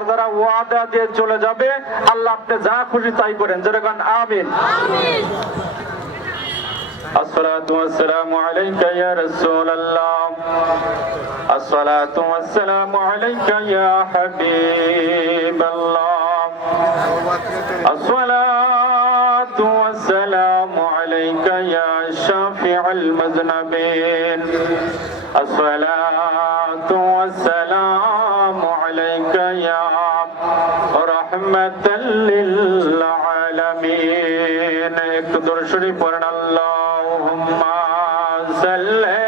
আর যারা ওয়াদা দিয়ে চলে যাবে আল্লাহ আপনি যা খুশি তাই করেন, যেরকম আমিন। আসসালাতু ওয়াসসালামু আলাইকা ইয়া রাসূলুল্লাহ, আসসালাতু ওয়াসসালামু আলাইকা ইয়া হাবিবাল্লাহ, আসসালাতু ওয়াসসালামু আলাইকা ইয়া শাফিউল মুযনিবিন, আসসালাতু ওয়াসসালামু আলাইকা ইয়া রাহমাতাল লিল আলামিন। একটু দরুদ শরীফ পড়েন। আল্লাহুম্মা সাল্লি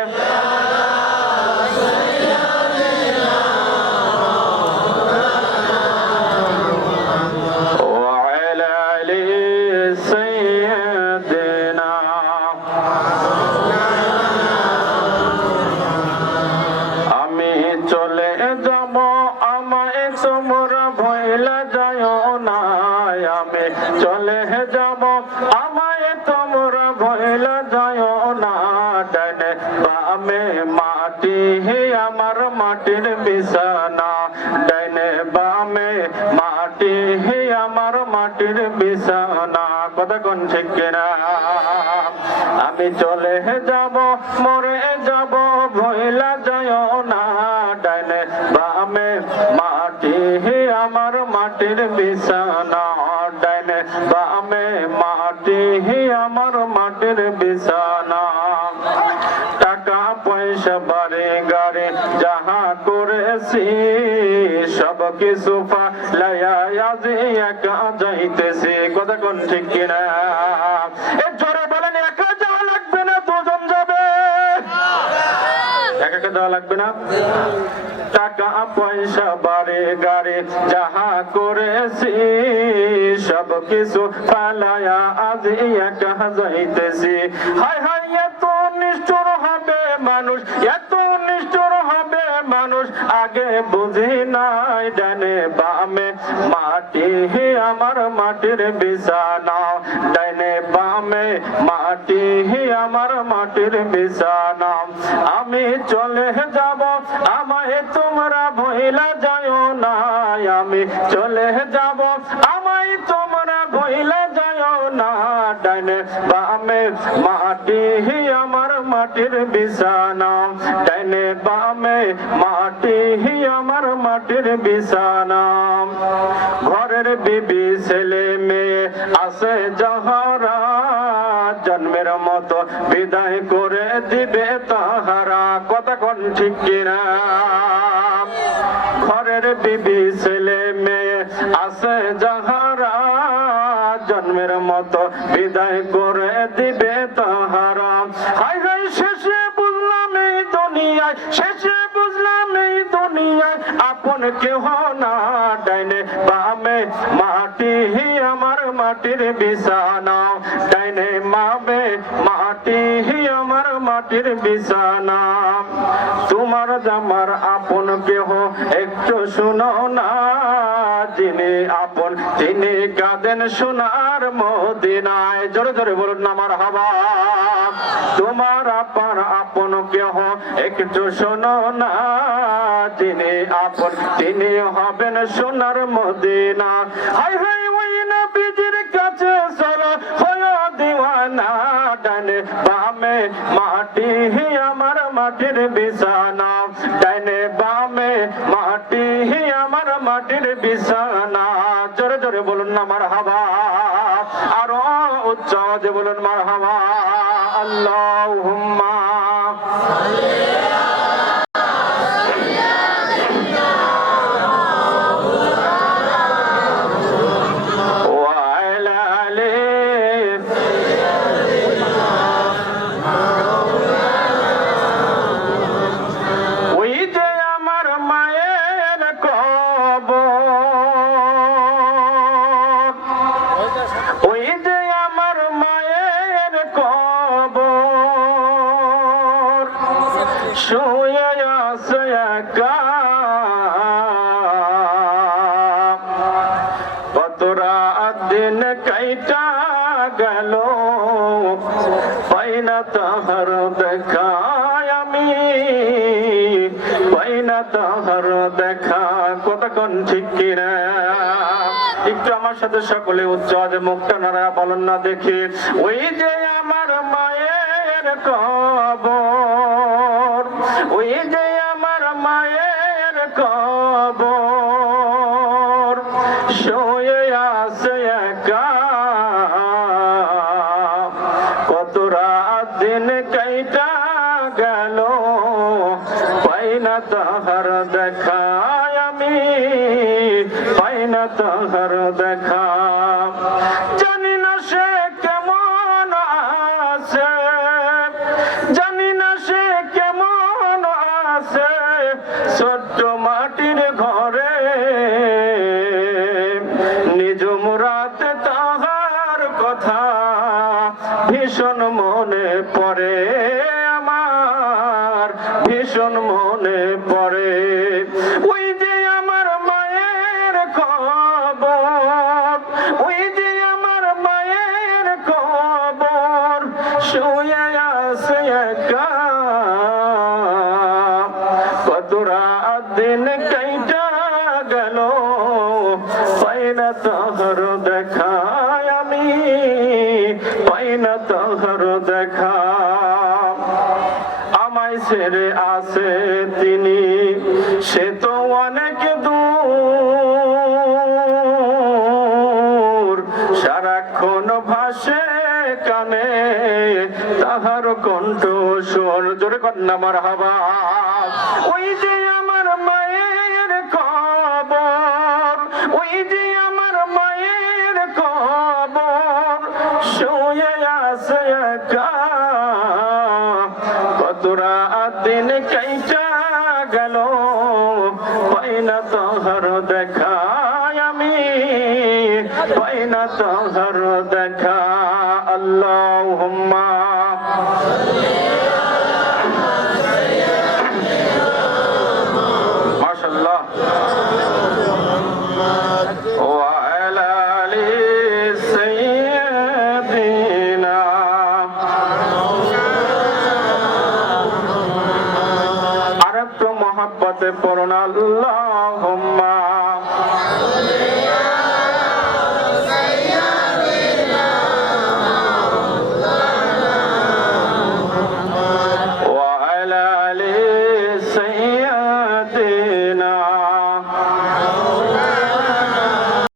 চলে যাব আমায় তোমরা ভয়লা যায় না, ডানে বামে মাটি হে আমার মাটির বিছানা, ডানে বামে মাটি হে আমার মাটির বিছানা। কথা কোন ঠিক কিনা? আমি চলে যাব মরে যাব ভয়লা যায় না, ডানে বামে মাটি হে আমার মাটির বিছানা, ডানে বামে মাটি হি আমার মাটির বিছানা। টাকা পয়সা বাড়ি গাড়ি যাহা করেছি সব কিছু ফালাইয়া আজি একা যাইতেছি। কথা কোন ঠিক কিনা? জোরে বলেন। একা যাওয়া লাগবে না, দুজন যাবে। একা যাওয়া লাগবে না। টাকা পয়সা বাড়ি গাড়ি যাহা করেছি সব কিছু ফালায়া আজ একা যাইতেছি। হায় হায় এত নিষ্ঠুর হবে মানুষ, এত নিষ্ঠুর হবে মানুষ, আগে বুঝি নাই। ডানে বামে মাটি হি আমার মাটির বিছানা, ডানে বামে মাটি হি আমার মাটির বিছানা। আমি চলে যাব আমায় তোমরা ভইলা যায় না, আমি চলে যাব আমায় তোমরা ভইলা যায় না, ডানে বামে মাটি হি আমার মাটির বিছানা, ডানে বামে মাটি হি আমার মাটির বিছানা। ঘরের বিবি ছেলে মেয়ে আছে যাহারা, জন্মের মতো বিদায় করে দিবে তাহারা। কথা কোন ঠিক কিনা? ঘরের বিবি ছেলে মেয়ে আছে যাহারা, জন্মের মতো বিদায় করে দিবে তাহারা। হায় হায় শেষে বুঝলাম এই দুনিয়ায়, শেষে বুঝলাম এই দুনিয়ায় আপন কেহ না, ডাইনে বামে মাটি হি আমার মাটির বিছানা, ডাইনে বামে মাটি হি আমার মাটির বিছানা। তোমার জামার আপন কেহ একটু শুনো না, যিনি আপন তিনি কাঁদেন সোনার মদিনায়। জোরে জোরে বলুন না মারহাবা। তোমার আপার আপন কেহ একটু শোনো না, যিনি আপন তিনি হবেন সোনার মদিনা। হায় হায় ওই নবীজির কাছে চলো হয় দিওয়ানা, ডানে বামে মাটি হি আমার মাটির বিছানা, ডানে বামে মাটি হি আমার মাটির বিছানা। জোরে জোরে বলুন না মারহাবা, আরো উচ্চ যে বলুন মারহাবা। আল্লাহুম্মা কতরা দিন কাইটা গেল পাইনা তাহার দেখা আমি, পাইনা তাহার দেখা। কতক্ষণ ঠিক কিনা? একটু আমার সাথে সকলে উচ্চ আওয়াজে মুখটা নাড়া বলেন না দেখি। ওই যে আমার মায়ের কবর, ওই যে আমার মায়ের কবর, শুয়ে আছে একা, কত রাত দিন কাইটা গেল, পাই না তাহার দেখা। আমি পাই না তাহার দেখা। জানি না সে কেমন আছে, জানি না সে কেমন আছে, ছোট্ট মাটির ঘরে নিজুম রাতে তাহার কথা ভীষণ মনে পড়ে আমার, ভীষণ মনে পড়ে। ওই যে আমার মায়ের কবর, ওই যে আমার মায়ের কবর, শুয়ে আছে একা, কত রাত দিন কাইটা গেল, পাই না তাহার দেখা। আমি পাই না তাহার দেখা। আমায় ছেড়ে আছে তিনি, সে তো অনেক দূর, সারাক্ষণ ভাসে কানে তাহার কণ্ঠ স্বর। জোরে কন্যা মারহাবা। ওই যে আমার মায়ের কবর, ওই যে আমার মায়ের কবর, শুয়ে আছে একা, কত রাত দিন কাইটা গেল, পাই না তাহার দেখা। আমি পাই না তাহার দেখা। আল্লাহুম্মা মাশাআল্লাহ ওয়া আলা আলি সাইয়্যিদিনা। আর একটু মহব্বতে পড়ুন আল্লাহুম্মা